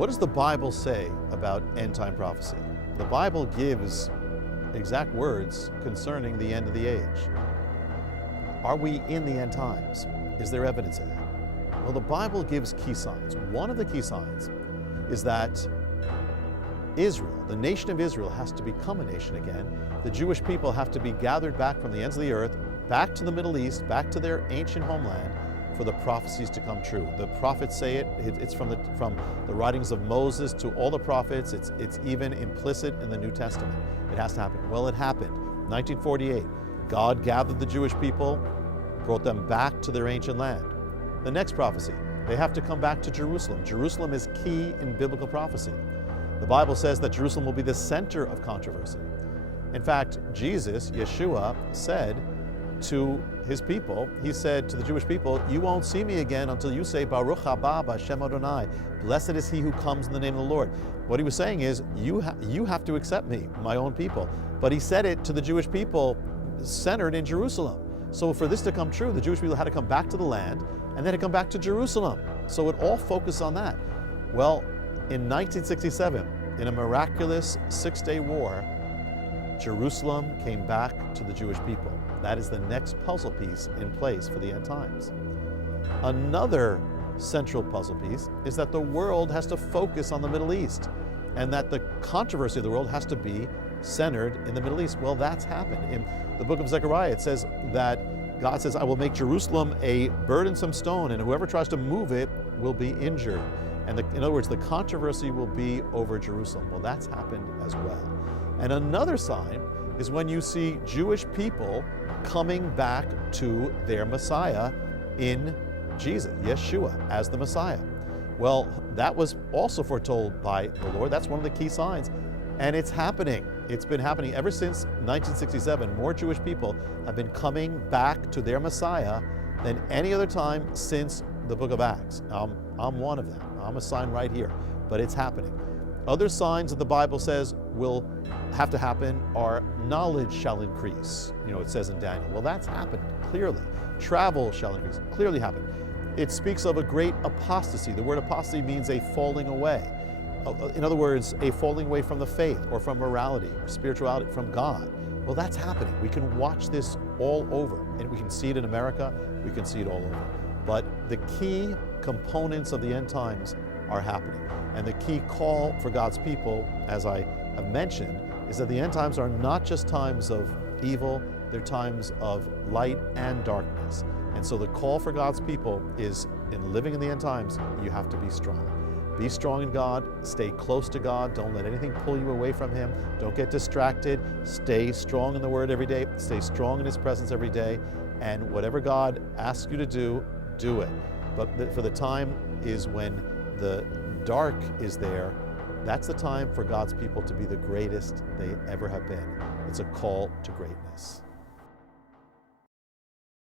What does the Bible say about end time prophecy? The Bible gives exact words concerning the end of the age. Are we in the end times? Is there evidence of that? Well, the Bible gives key signs. One of the key signs is that Israel, the nation of Israel, has to become a nation again. The Jewish people have to be gathered back from the ends of the earth, back to the Middle East, back to their ancient homeland, for the prophecies to come true. The prophets say it. It's from the writings of Moses to all the prophets. It's even implicit in the New Testament. It has to happen. Well, it happened. 1948, God gathered the Jewish people, brought them back to their ancient land. The next prophecy, they have to come back to Jerusalem. Jerusalem is key in biblical prophecy. The Bible says that Jerusalem will be the center of controversy. In fact, Jesus, Yeshua, said to his people, he said to the Jewish people, you won't see me again until you say, Baruch haba b'Shem Adonai. Blessed is he who comes in the name of the Lord. What he was saying is, you have to accept me, my own people. But he said it to the Jewish people centered in Jerusalem. So for this to come true, the Jewish people had to come back to the land and then to come back to Jerusalem. So it all focused on that. Well, in 1967, in a miraculous 6-day war, Jerusalem came back to the Jewish people. That is the next puzzle piece in place for the end times. Another central puzzle piece is that the world has to focus on the Middle East, and that the controversy of the world has to be centered in the Middle East. Well, that's happened. In the book of Zechariah, it says that God says, I will make Jerusalem a burdensome stone, and whoever tries to move it will be injured. And in other words, the controversy will be over Jerusalem. Well, that's happened as well. And another sign is when you see Jewish people coming back to their Messiah in Jesus, Yeshua, as the Messiah. Well, that was also foretold by the Lord. That's one of the key signs. And it's happening. It's been happening ever since 1967. More Jewish people have been coming back to their Messiah than any other time since the book of Acts. I'm one of them. I'm a sign right here, but it's happening. Other signs that the Bible says will have to happen are knowledge shall increase. It says in Daniel. Well, that's happened clearly. Travel shall increase. Clearly happened. It speaks of a great apostasy. The word apostasy means a falling away. In other words, a falling away from the faith or from morality or spirituality, from God. Well, that's happening. We can watch this all over, and we can see it in America. We can see it all over. But the key components of the end times are happening. And the key call for God's people, as I have mentioned, is that the end times are not just times of evil, they're times of light and darkness. And so the call for God's people is, in living in the end times, you have to be strong. Be strong in God, stay close to God, don't let anything pull you away from Him, don't get distracted, stay strong in the Word every day, stay strong in His presence every day, and whatever God asks you to do, do it. But for the time is when the dark is there, that's the time for God's people to be the greatest they ever have been. It's a call to greatness.